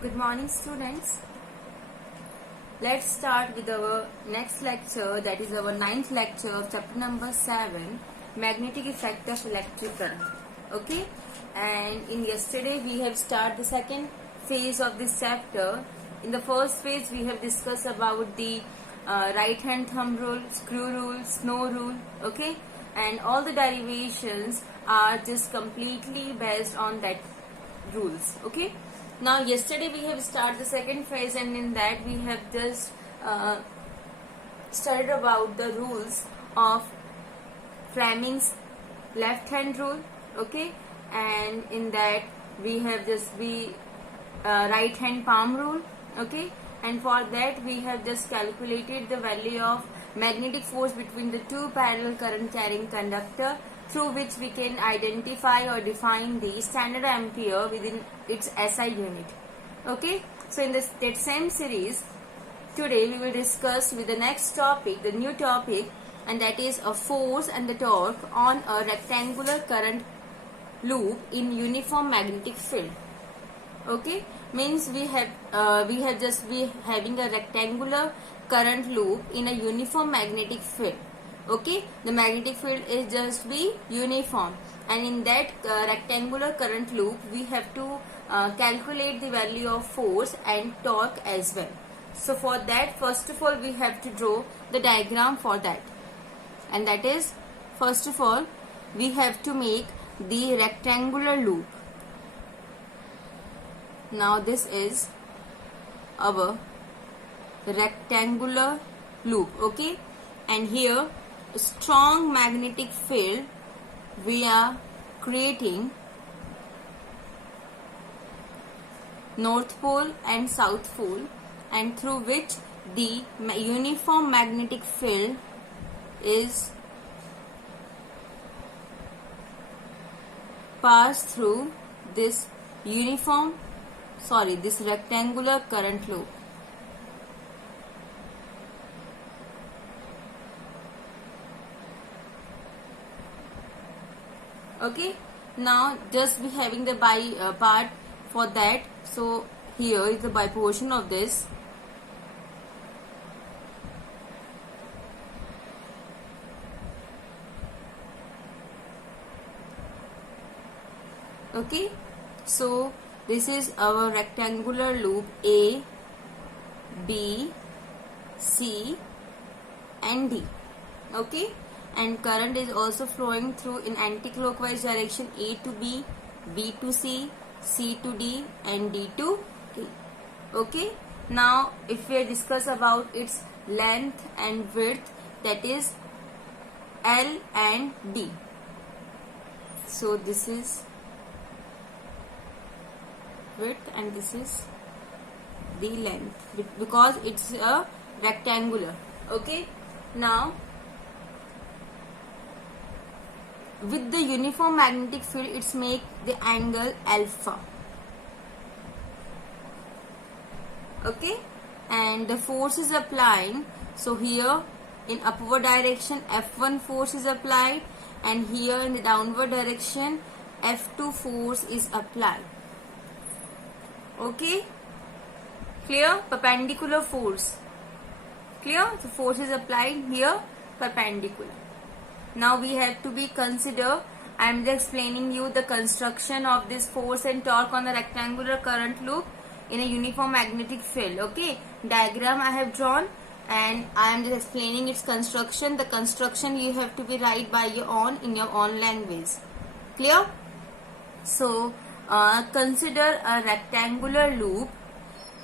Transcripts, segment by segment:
Good morning, students. Let's start with our next lecture, that is our ninth lecture of chapter number 7, magnetic effect of electric current. Okay, and in yesterday we have started the second phase of this chapter. In the first phase we have discussed about the right hand thumb rule, screw rule, snow rule. Okay, and all the derivations are just completely based on that rules. Okay, now yesterday we have started the second phase, and in that we have just studied about the rules of Fleming's left hand rule. Okay, and in that we have just the right hand palm rule. Okay, and for that we have just calculated the value of magnetic force between the two parallel current carrying conductor, through which we can identify or define the standard ampere within its SI unit. Okay, so in that same series, today we will discuss with the next topic, the new topic, and that is a force and the torque on a rectangular current loop in uniform magnetic field. Okay, means we have just be having a rectangular current loop in a uniform magnetic field. Okay, the magnetic field is just be uniform, and in that rectangular current loop we have to calculate the value of force and torque as well. So for that, first of all we have to draw the diagram for that, and that is, first of all we have to make the rectangular loop. Now this is our rectangular loop. Okay, and here a strong magnetic field we are creating north pole and south pole, and through which the uniform magnetic field is passed through this this rectangular current loop. Okay, now just be having the part for that. So here is the by portion of this. Okay, so this is our rectangular loop A, B, C and D. Okay, and current is also flowing through in anti-clockwise direction, A to B, B to C, C to D and D to K. Okay, now if we discuss about its length and width, that is L and D. So this is width and this is the length, because it's a rectangular. Okay, now with the uniform magnetic field, it's make the angle alpha. Okay, and the force is applying. So here in upward direction F1 force is applied, and here in the downward direction F2 force is applied. Okay, clear? Perpendicular force. Clear? The force is applied here perpendicular. Now we have to be consider, I am just explaining you the construction of this force and torque on the rectangular current loop in a uniform magnetic field. Okay, diagram I have drawn, and I am just explaining its construction. The construction you have to be write by your own in your own language. Clear? So consider a rectangular loop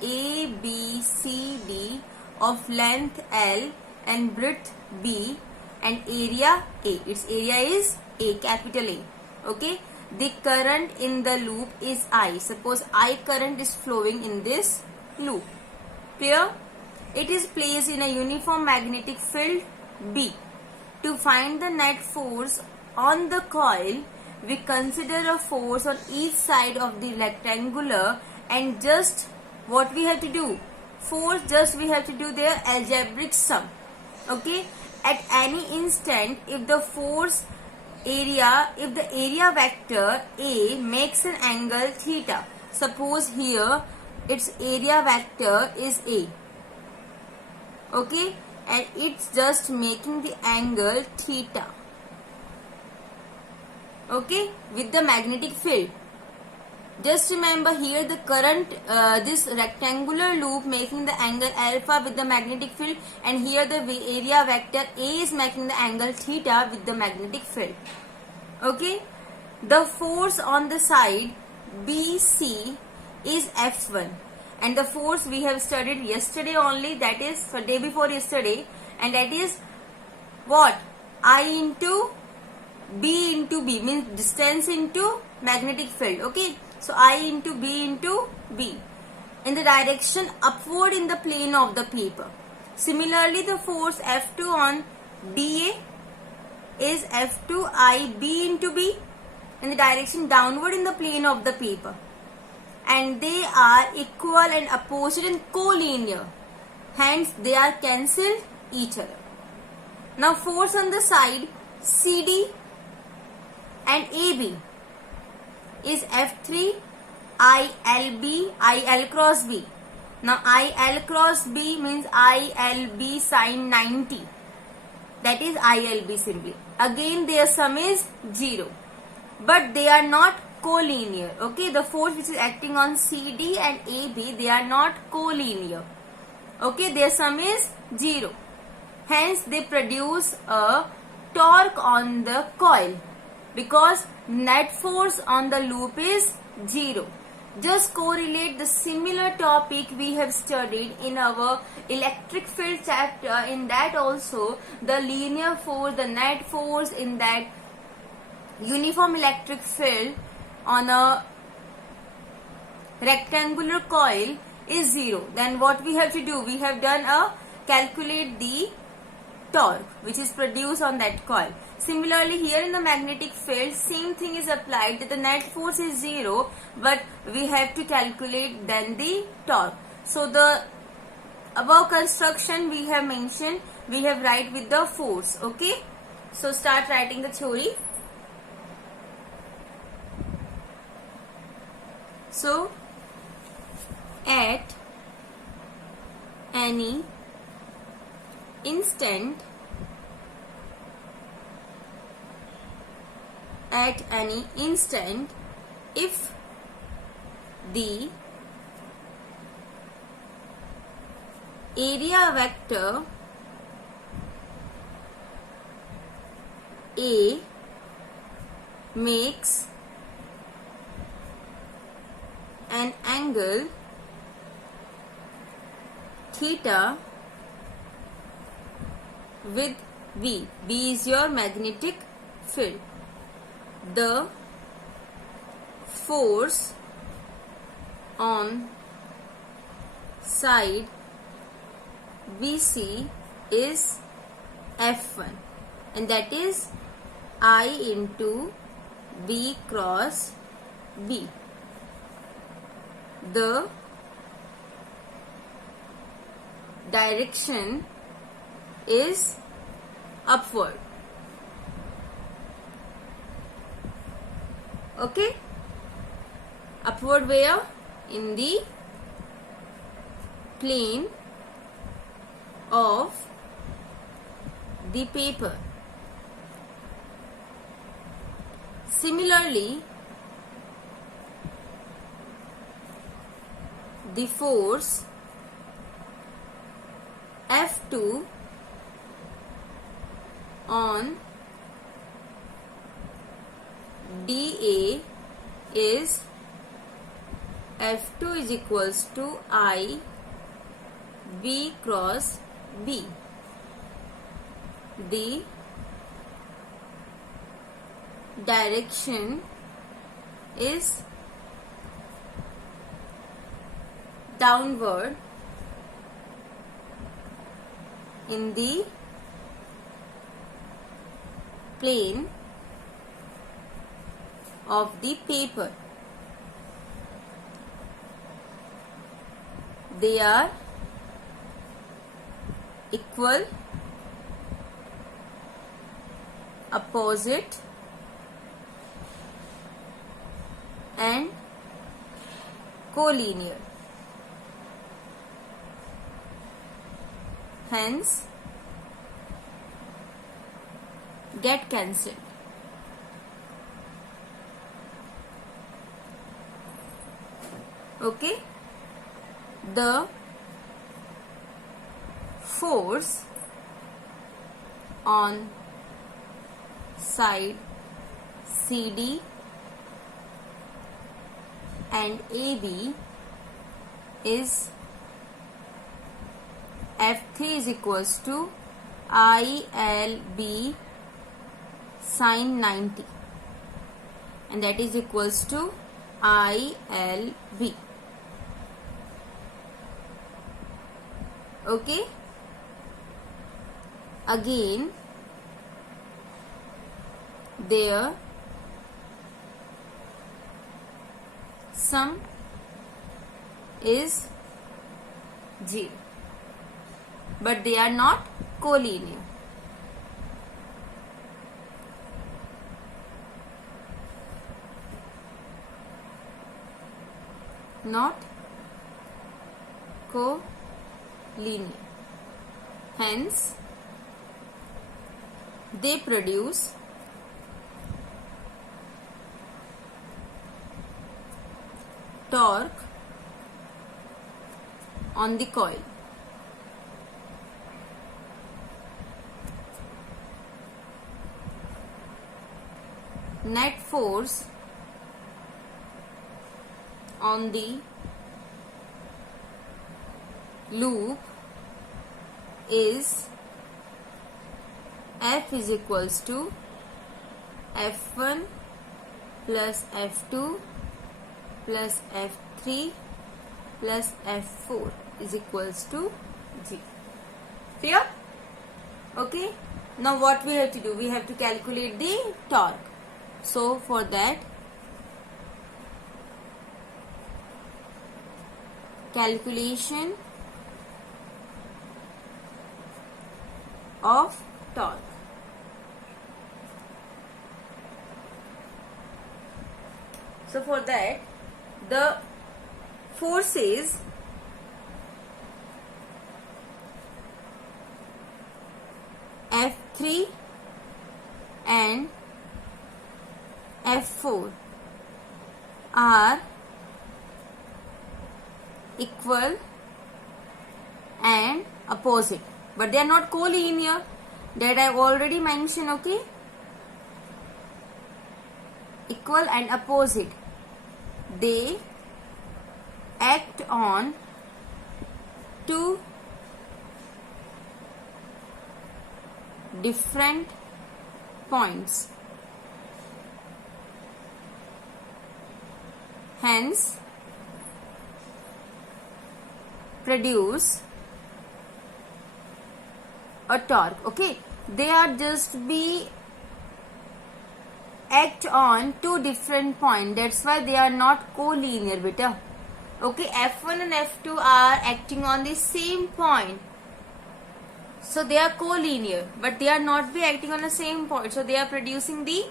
A, B, C, D of length L and breadth B and area A. Its area is A, capital A. Okay, the current in the loop is I. Suppose I current is flowing in this loop. Clear? It is placed in a uniform magnetic field B. To find the net force on the coil, we consider a force on each side of the rectangular, and just what we have to do, force, just we have to do their algebraic sum. Okay, at any instant, if the area vector A makes an angle theta, suppose here its area vector is A. Okay, and it's just making the angle theta. Okay, with the magnetic field. Just remember here the current, this rectangular loop making the angle alpha with the magnetic field, and here the area vector A is making the angle theta with the magnetic field. Okay, the force on the side BC is F1, and the force we have studied yesterday only, that is for day before yesterday, and that is what? I into B into B, means distance into magnetic field. Okay, so I into B in the direction upward in the plane of the paper. Similarly, the force F2 on BA is F2 IB into B in the direction downward in the plane of the paper, and they are equal and opposite and collinear, hence they are cancelled each other. Now force on the side CD and AB is F3 IL cross B. Now IL cross B means ILB sine 90, that is ILB simply. Again their sum is 0, but they are not collinear. Okay, the force which is acting on CD and AB, they are not collinear. Okay, their sum is 0, hence they produce a torque on the coil, because net force on the loop is 0. Just correlate the similar topic we have studied in our electric field chapter. In that also, the linear force, the net force in that uniform electric field on a rectangular coil is 0. Then what we have to do? We have done a calculate the torque which is produced on that coil. Similarly, here in the magnetic field, same thing is applied, that the net force is 0, but we have to calculate then the torque. So the above construction we have mentioned, we have write with the force. Okay, so start writing the theory. So at any instant, if the area vector A makes an angle theta with B. B is your magnetic field. The force on side BC is F1, and that is I into B cross B. The direction is upward. Okay, upward where? In the plane of the paper. Similarly, the force F2 on dA is F2 is equals to I B cross B. The direction is downward in the plane of the paper. They are equal, opposite, and collinear. hence get cancelled. Okay, the force on side CD and AB is F3 is equals to ILB sin 90, and that is equals to ILB. Okay, again there sum is 0, but they are not collinear. Not collinear. Hence, they produce torque on the coil. Net force on the loop is F is equals to F1 plus F2 plus F3 plus F4 is equals to G. Clear? Okay. Now what we have to do? We have to calculate the torque. So for that, calculation of torque. So for that, the forces F3 and F4 are equal and opposite, but they are not collinear. That I already mentioned. Okay, equal and opposite, they act on two different points. Hence, produce a torque. Okay, they are just be act on two different points. That's why they are not collinear, beta. Okay, F1 and F2 are acting on the same point, so they are collinear, but they are not be acting on the same point, so they are producing the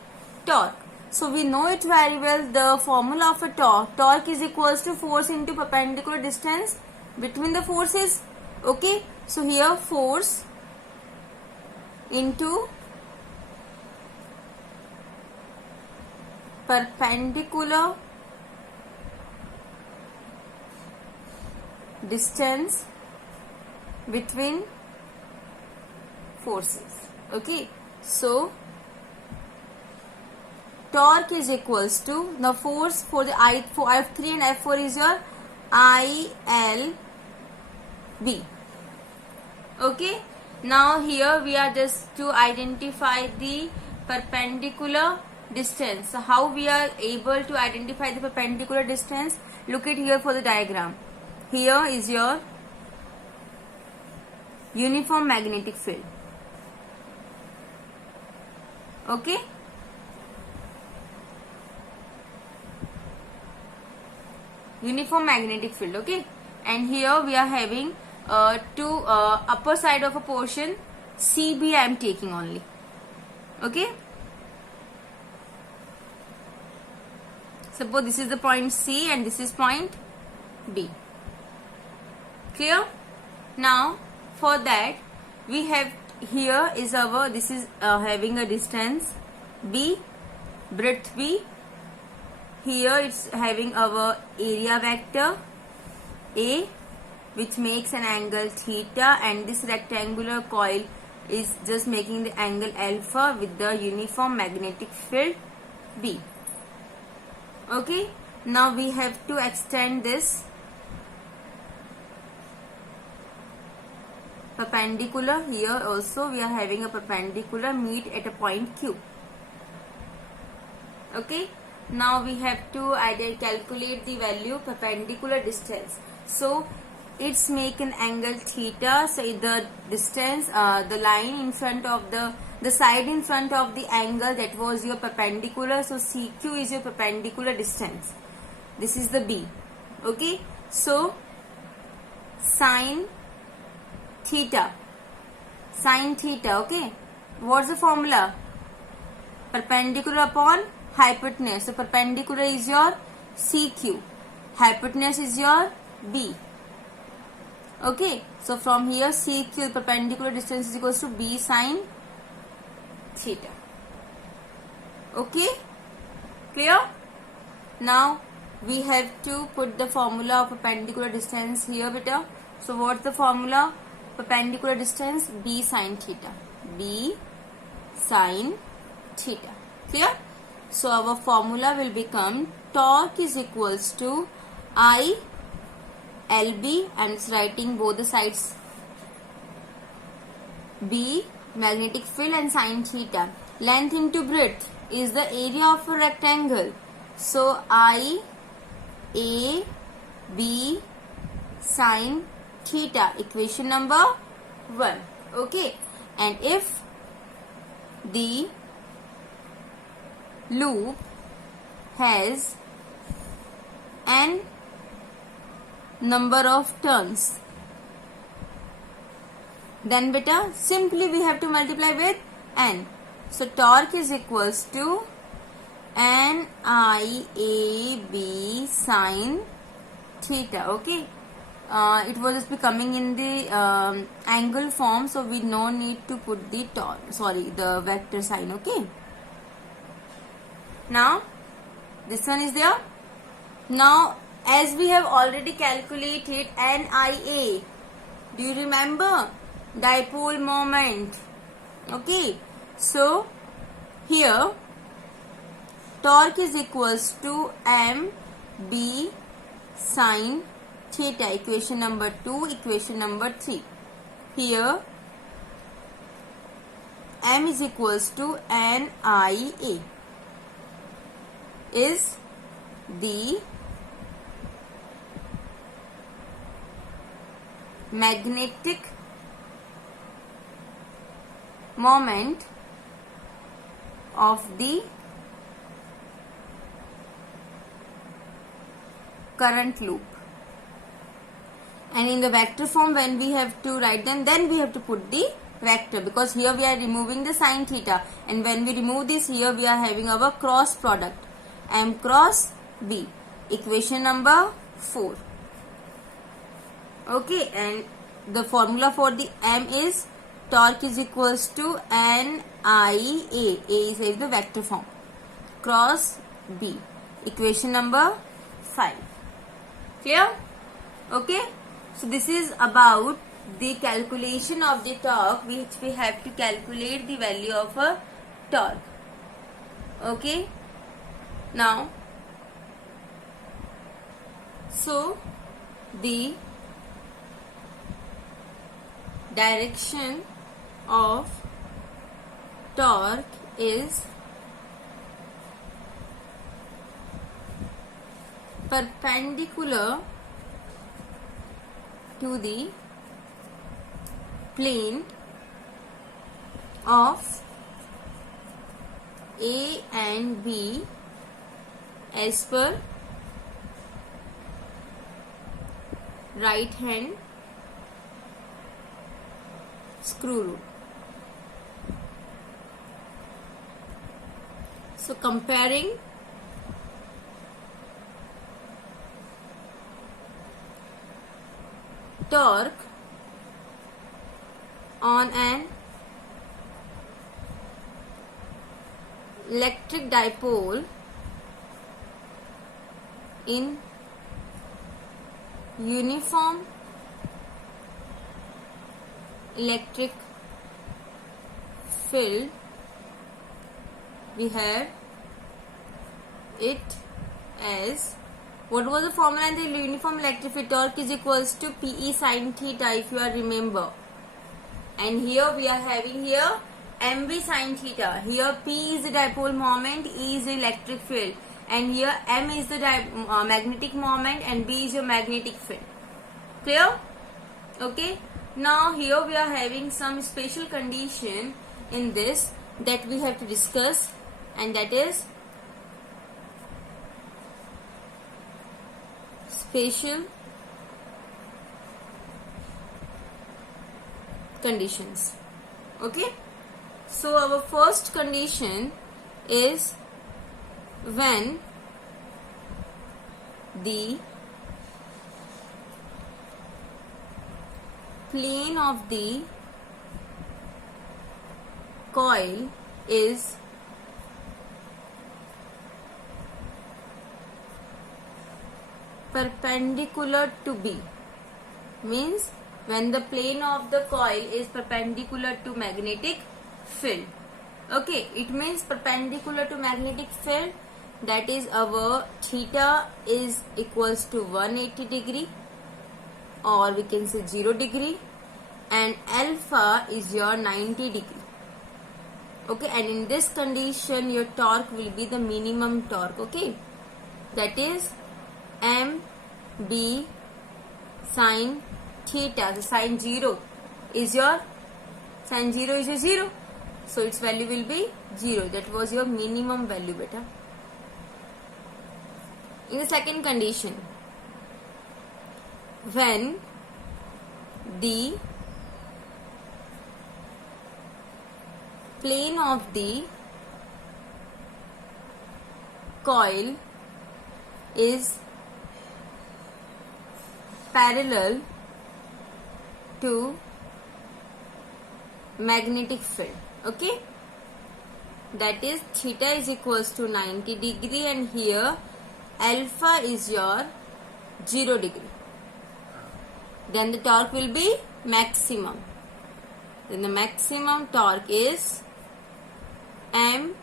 torque. So we know it very well, the formula of a torque. Torque is equals to force into perpendicular distance between the forces. Okay, so here force into perpendicular distance between forces. Okay, so torque is equals to the force for the F3 and F4 is your ILB. Okay, now here we are just to identify the perpendicular distance. So how we are able to identify the perpendicular distance? Look at here for the diagram. Here is your uniform magnetic field. Okay, uniform magnetic field. Okay, and here we are having upper side of a portion CB I am taking only. Okay, suppose this is the point C and this is point B. Clear? Now for that we have here is our, this is having a distance B, breadth B. Here it's having our area vector A, which makes an angle theta, and this rectangular coil is just making the angle alpha with the uniform magnetic field B. Okay, now we have to extend this perpendicular. Here also we are having a perpendicular meet at a point Q. Okay, now we have to either calculate the value perpendicular distance. So it's make an angle theta. So the distance, the line in front of the side in front of the angle, that was your perpendicular. So CQ is your perpendicular distance. This is the B. Okay, so sine theta. Okay, what's the formula? Perpendicular upon hypotenuse. So perpendicular is your CQ, hypotenuse is your B. Okay, so from here CQ, perpendicular distance, is equals to B sine theta. Okay, clear? Now we have to put the formula of perpendicular distance here, beta. So what's the formula? Perpendicular distance B sine theta. B sine theta. Clear? So our formula will become torque is equals to I LB, and it's writing both the sides B, magnetic field, and sine theta. Length into breadth is the area of a rectangle. So I A B sine theta, equation number 1. Okay, and if the loop has n number of turns, then beta simply we have to multiply with n. So torque is equals to n I A B sine theta. Okay, it was just becoming in the angle form, so we no need to put the the vector sign. Okay, now this one is there. Now as we have already calculated NIA, do you remember dipole moment? Okay, so here torque is equals to MB sine theta, equation number 2, equation number 3. Here M is equals to NIA is the magnetic moment of the current loop, and in the vector form when we have to write them, then we have to put the vector, because here we are removing the sine theta, and when we remove this, here we are having our cross product M cross B, equation number 4. Okay, and the formula for the M is torque is equals to NIA. A is the vector form, cross B, equation number 5. Clear? Okay, so this is about the calculation of the torque, which we have to calculate the value of a torque. Okay, now so the direction of torque is perpendicular to the plane of A and B as per right hand screw rule. So comparing torque on an electric dipole in uniform electric field, we have it as, what was the formula in the uniform electric field? Torque is equals to PE sin theta, if you are remember. And here we are having here mv sin theta. Here P is the dipole moment, E is the electric field, and here M is the magnetic moment, and B is your magnetic field. Clear? Okay. Now here we are having some special condition in this that we have to discuss, and that is special conditions. Okay. So our first condition is when the plane of the coil is perpendicular to B, means when the plane of the coil is perpendicular to magnetic field. Okay, it means perpendicular to magnetic field, that is our theta is equals to 180 degree, or we can say 0 degree, and alpha is your 90 degree. Okay, and in this condition your torque will be the minimum torque. Okay, that is mb sin theta. The sin 0 is your 0, so its value will be 0. That was your minimum value, beta. In the second condition, when the plane of the coil is parallel to magnetic field. Okay, that is theta is equals to 90 degree, and here alpha is your 0 degree. Then the torque will be maximum. Then the maximum torque is mb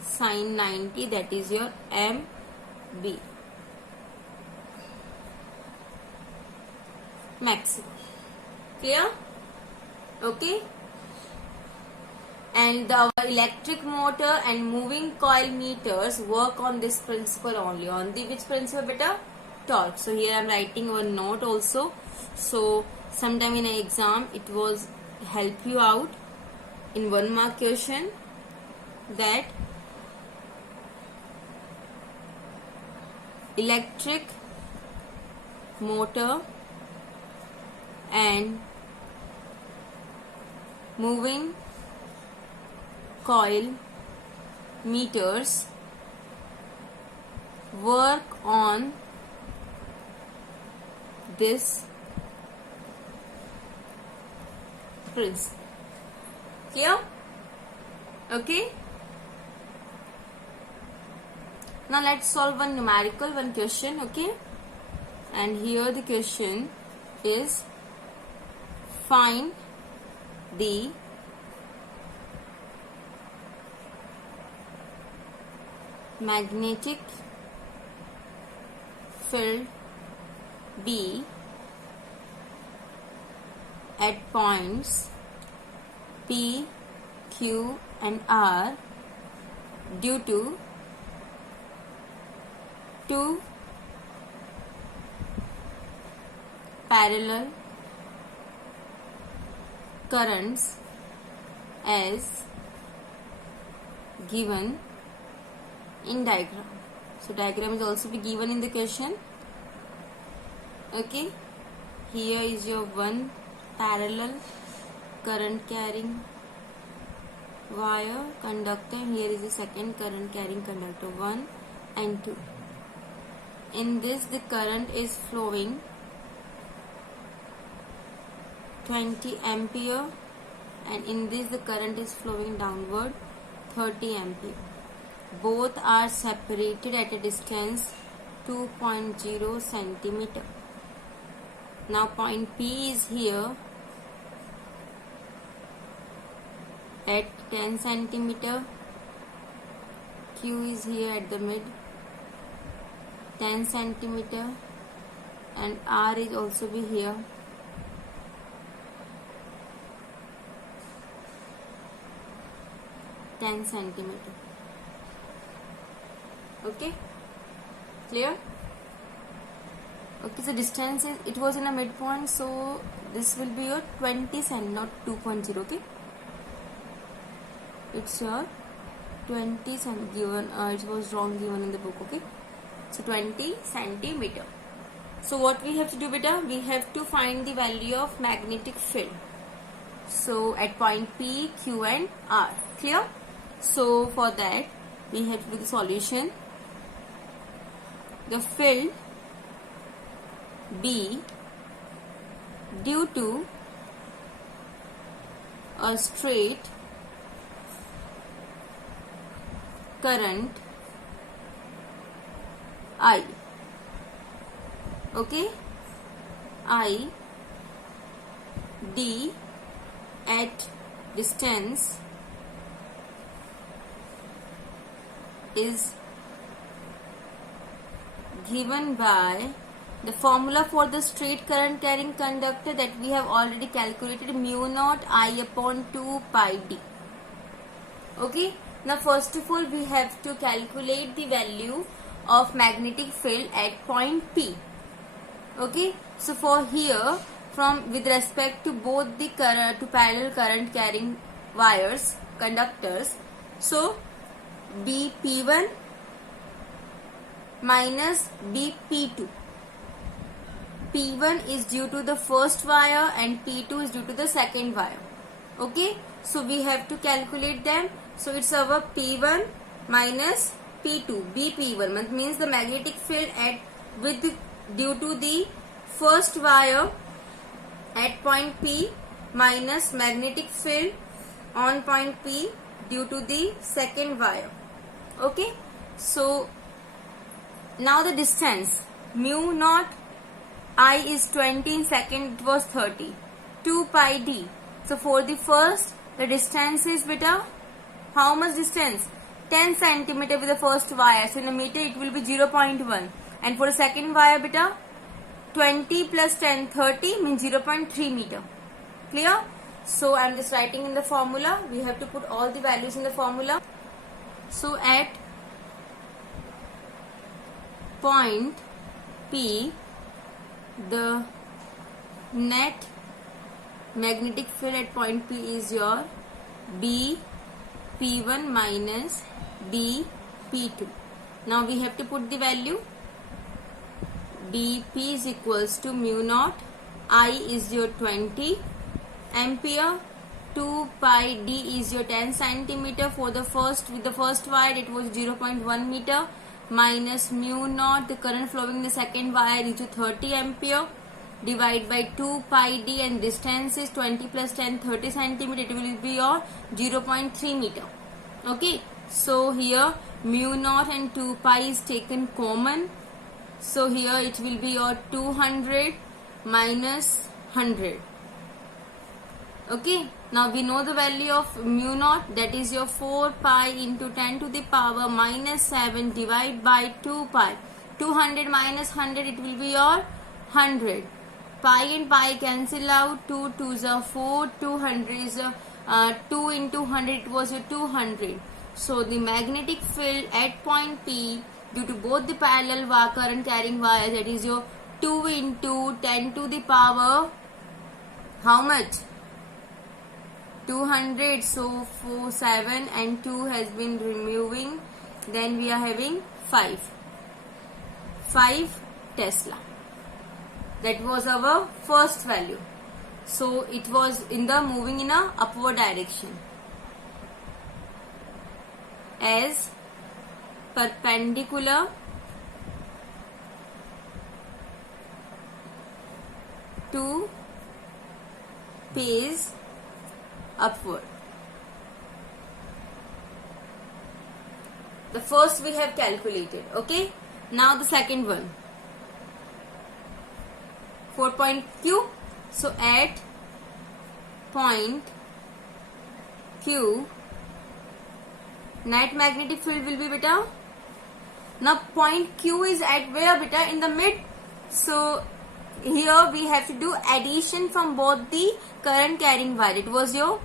sin 90, that is your mb maximum. Clear? Okay. And our electric motor and moving coil meters work on this principle only. On the which principle, beta? Torque. So here I am writing one note also. So sometime in an exam it was help you out in 1 mark question, that electric motor and moving coil meters work on this principle. Clear? Okay. Now let's solve one numerical, one question. Okay, and here the question is, find the magnetic field B at points P, Q and R due to two parallel currents as given in diagram. So diagram is also be given in the question. Okay, here is your one parallel current carrying wire conductor, here is the second current carrying conductor 1 and 2. In this the current is flowing 20 ampere, and in this the current is flowing downward 30 ampere. Both are separated at a distance 2.0 centimeter. Now point P is here at 10 centimeter. Q is here at the mid 10 centimeter, and R is also be here. centimeter. Okay, clear? Okay, so distance is, it was in a midpoint, so this will be your 20 cent, not 2.0. Okay, it's your 20 cent given. It was wrong given in the book. Okay, so 20 centimeter. So what we have to do, beta? We have to find the value of magnetic field. So at point P, Q and R. Clear? So for that we have to do the solution. The field B due to a straight current I. Okay, I D at distance is given by the formula for the straight current carrying conductor that we have already calculated, mu naught I upon 2 pi d. Okay, now first of all we have to calculate the value of magnetic field at point P. Okay, so for here, from with respect to both the current, to parallel current carrying wires, conductors, so BP1 minus BP2. P1 is due to the first wire and P2 is due to the second wire. Okay, so we have to calculate them. So it's our P1 minus P2. BP1 means the magnetic field at due to the first wire at point P minus magnetic field on point P due to the second wire. Okay, so now the distance mu naught I is 20, in second it was 30, 2 pi d. So for the first the distance is beta, how much distance? 10 centimeter with the first wire, so in a meter it will be 0.1, and for the second wire beta 20 plus 10 30 means 0.3 meter. Clear? So I am just writing in the formula. We have to put all the values in the formula. So at point P, the net magnetic field at point P is your B P1 minus B P2. Now we have to put the value. BP is equals to mu naught I is your 20 ampere, 2 pi d is your 10 centimeter. For the first, with the first wire it was 0.1 meter, minus mu naught the current flowing in the second wire is to 30 ampere, divide by 2 pi d, and distance is 20 plus 10 30 centimeter. It will be your 0.3 meter. Okay, so here mu naught and 2 pi is taken common. So here it will be your 200 minus 100. Okay, now we know the value of mu naught, that is your 4 pi into 10 to the power minus 7 divided by 2 pi. 200 minus 100, it will be your 100. Pi and pi cancel out, 2 2s are 4, 200 is 2 into 100, it was your 200. So the magnetic field at point P due to both the parallel current carrying wires, that is your 2 into 10 to the power, how much? 200. So 4, 7 and 2 has been removing. Then we are having 5 Tesla. That was our first value. So it was in the moving in a upward direction as perpendicular to pays upward. The first we have calculated. Okay. Now the second one. 4 point Q. So at point Q, net magnetic field will be beta. Now point Q is at where beta? In the mid. So here we have to do addition from both the current carrying wire. It was your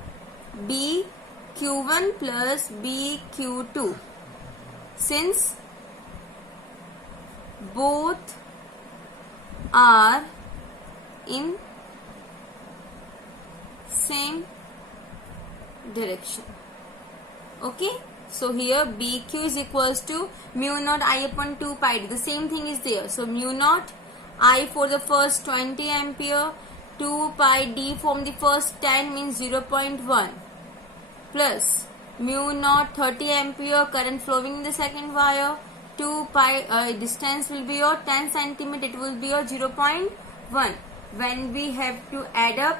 BQ1 plus BQ2. Since both are in same direction. Okay. So here BQ is equals to mu naught I upon 2 pi. The same thing is there. So mu naught I for the first 20 ampere, 2 pi D from the first 10 means 0.1 plus mu naught 30 ampere current flowing in the second wire, 2 pi distance will be your 10 centimeter, it will be your 0.1. When we have to add up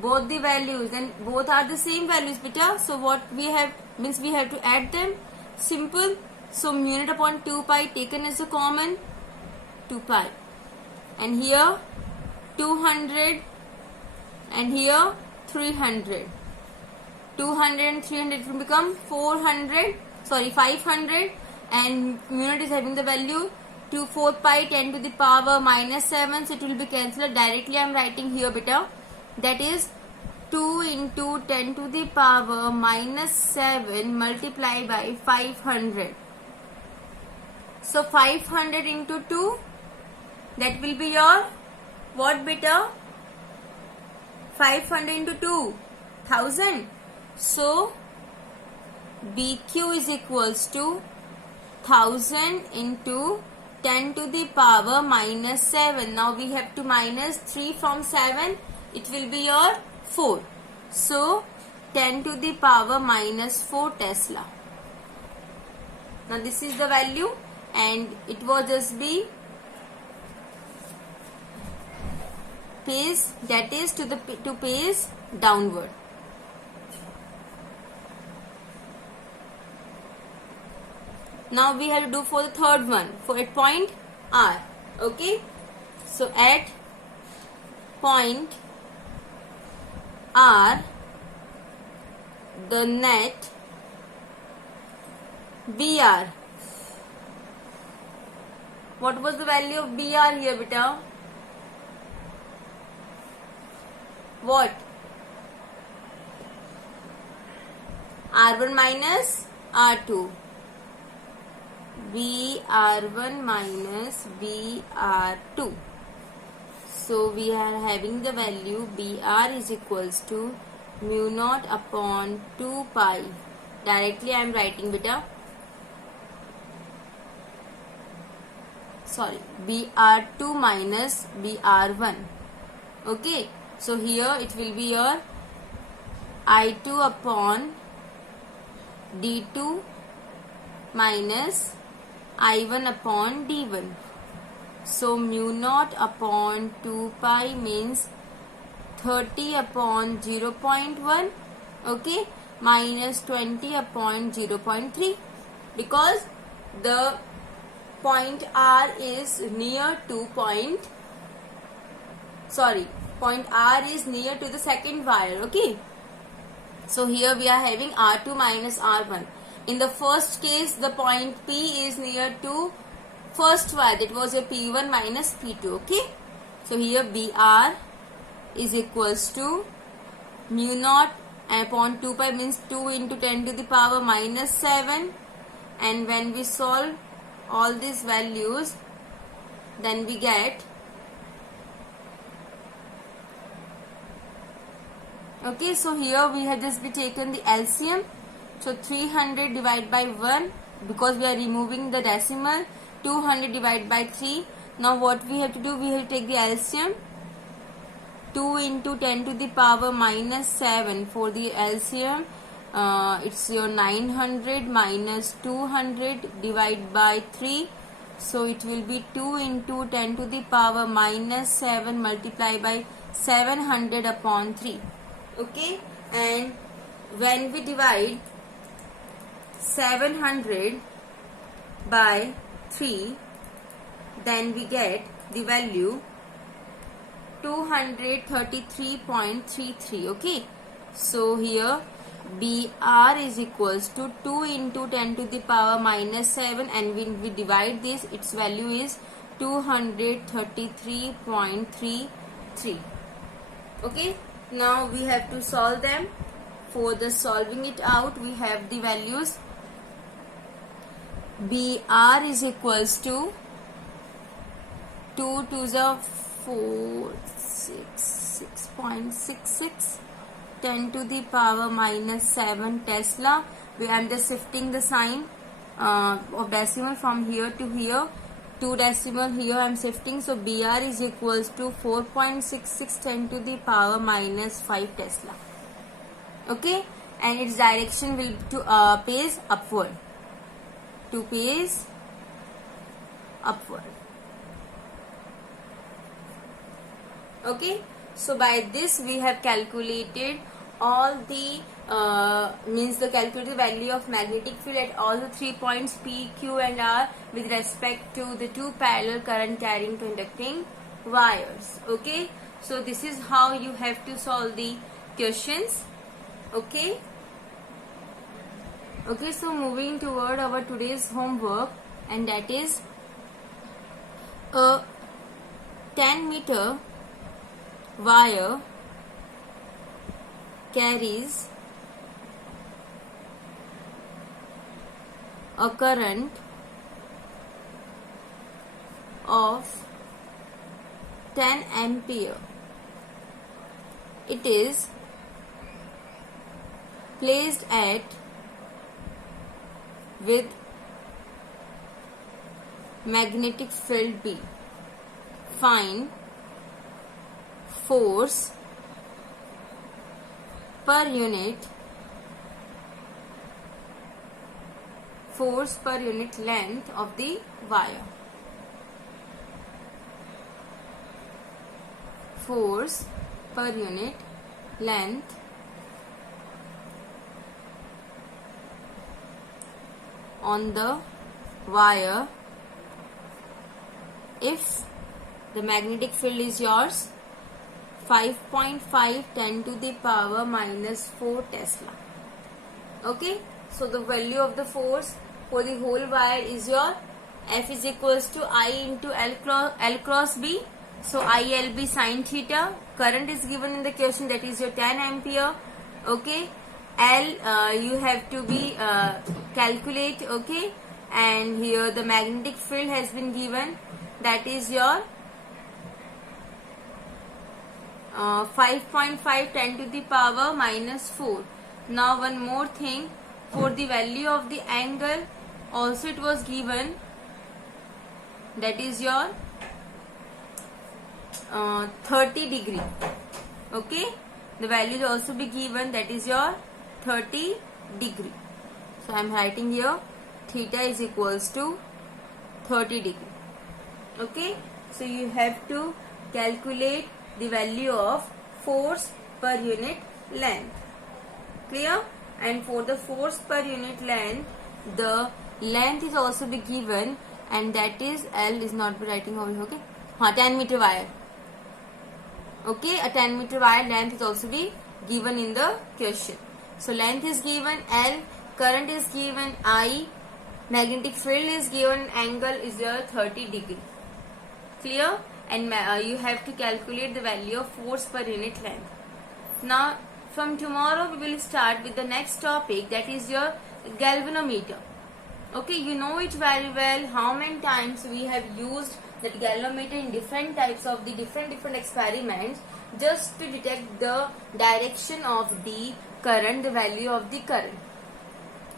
both the values, then both are the same values beta. So what we have means we have to add them. Simple. So mu naught upon 2 pi taken as a common, 2 pi, and here 200 and here 300. 200 and 300 will become 500, and mu naught is having the value 2 4 pi 10 to the power minus 7, so it will be cancelled. Directly I am writing here beta, that is 2 into 10 to the power minus 7 multiplied by 500. So 500 into 2, that will be your what beta? 500 into 2, 1000. So BQ is equals to 1000 into 10 to the power minus 7. Now we have to minus 3 from 7. It will be your 4. So 10 to the power minus 4 Tesla. Now this is the value, and it was just be phase, that is to phase downward. Now we have to do for the third one, for at point R. Okay. So at point R, the net BR. What was the value of BR here beta? What? R1 minus R2. BR1 minus BR2. So we are having the value BR is equals to mu naught upon 2 pi. Directly I am writing beta. Sorry, BR2 minus BR1. Okay. So here it will be your I2 upon D2 minus I1 upon D1. So mu naught upon 2 pi means 30 upon 0.1, okay, minus 20 upon 0.3, because the point R is near to point R is near to the second wire, okay. So here we are having R2 minus R1. In the first case, the point P is near to first wire, that was your P1 minus P2, okay. So here BR is equals to mu naught upon 2 pi means 2 into 10 to the power minus 7, and when we solve all these values, then we get, okay, so here we have just be taken the LCM. So 300 divided by 1, because we are removing the decimal, 200 divided by 3. Now what we have to do, we have to take the LCM. 2 into 10 to the power minus 7 for the LCM. It's your 900 minus 200 divided by 3. So it will be 2 into 10 to the power minus 7 multiplied by 700 upon 3. Okay, and when we divide 700 by 3, then we get the value 233.33. Okay, so here BR is equals to 2 into 10 to the power minus 7, and when we divide this, its value is 233.33. Okay, now we have to solve them. For the solving it out, we have the values. BR is equals to 2 to the 4, 6.66, 10 to the power minus 7 Tesla. I am just shifting the sign of decimal from here to here. 2 decimal here I am shifting. So BR is equals to 4.66 10 to the power minus 5 Tesla. Okay, and its direction will to pace upward. To pace upward. Okay, so by this we have calculated all the calculated value of magnetic field at all the 3 points P, Q and R with respect to the two parallel current carrying conducting wires. Okay, so this is how you have to solve the questions. Okay, so moving toward our today's homework, and that is a 10-meter wire carries a current of 10 ampere. It is placed at with magnetic field B. Find force per unit length of the wire. Force per unit length on the wire if the magnetic field is yours 5.5 10 to the power minus 4 Tesla. Okay, so the value of the force for the whole wire is your F is equals to I into L cross B. So ILB sin theta. Current is given in the question, that is your 10 ampere. Okay, L you have to be calculate. Okay, and here the magnetic field has been given, that is your 5.5 10 to the power minus 4. Now one more thing, for the value of the angle also it was given, that is your 30 degree. Okay, the value will also be given, that is your 30 degree. So I am writing here theta is equals to 30 degree. Okay, so you have to calculate the value of force per unit length. Clear? And for the force per unit length, the length is also be given, and that is L is not be writing over here. Okay, 10 meter wire. Okay, a 10 meter wire length is also be given in the question. So length is given L, current is given I, magnetic field is given, angle is your 30 degree. Clear? And you have to calculate the value of force per unit length. Now from tomorrow we will start with the next topic, that is your galvanometer. Okay, you know it very well how many times we have used that galvanometer in different types of the different experiments, just to detect the direction of the current, the value of the current.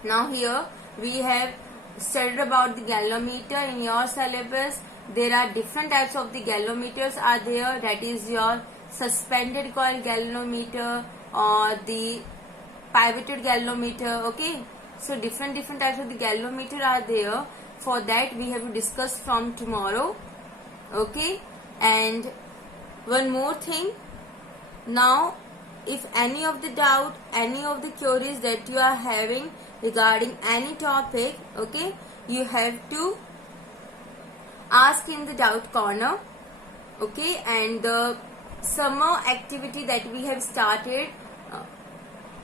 Now here we have studied about the galvanometer in your syllabus. There are different types of the galvanometers are there, that is your suspended coil galvanometer or the pivoted galvanometer. Okay, so different types of the galvanometer are there. For that we have to discuss from tomorrow. Okay, and one more thing, now if any of the doubt, any of the queries that you are having regarding any topic, okay, you have to ask in the doubt corner, okay. And the summer activity that we have started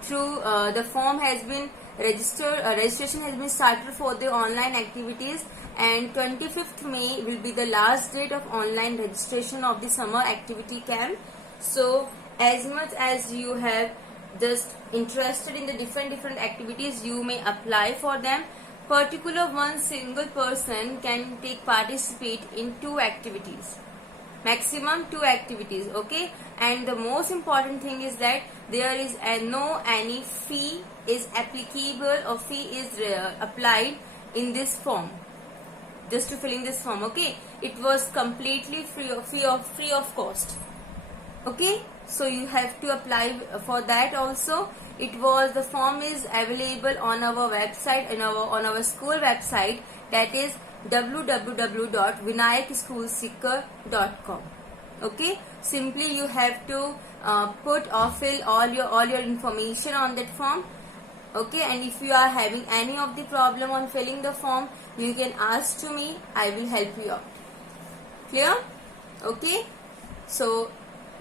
through the form has been registered, registration has been started for the online activities, and 25th May will be the last date of online registration of the summer activity camp. So as much as you have just interested in the different activities, you may apply for them. Particular one single person can participate in 2 activities, maximum 2 activities, okay. And the most important thing is that there is any fee is applicable or fee is applied in this form, just to fill in this form, okay. It was completely free of cost, okay. So you have to apply for that also. The form is available on our website, on our school website, that is www.vinayakschoolseeker.com, okay. Simply you have to put or fill all your information on that form, okay. And if you are having any of the problem on filling the form, you can ask to me, I will help you out. Clear? Okay. So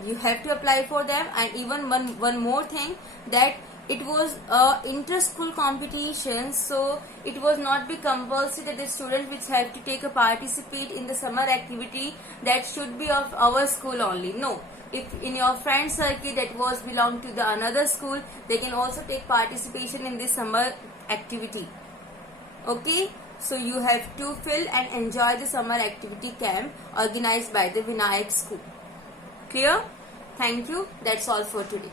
you have to apply for them. And even one more thing, that it was a inter-school competition, so it was not be compulsory that the students which have to participate in the summer activity that should be of our school only. No, if in your friend circle that was belong to the another school, they can also take participation in this summer activity, okay. So you have to fill and enjoy the summer activity camp organized by the Vinayak School. Clear? Thank you. That's all for today.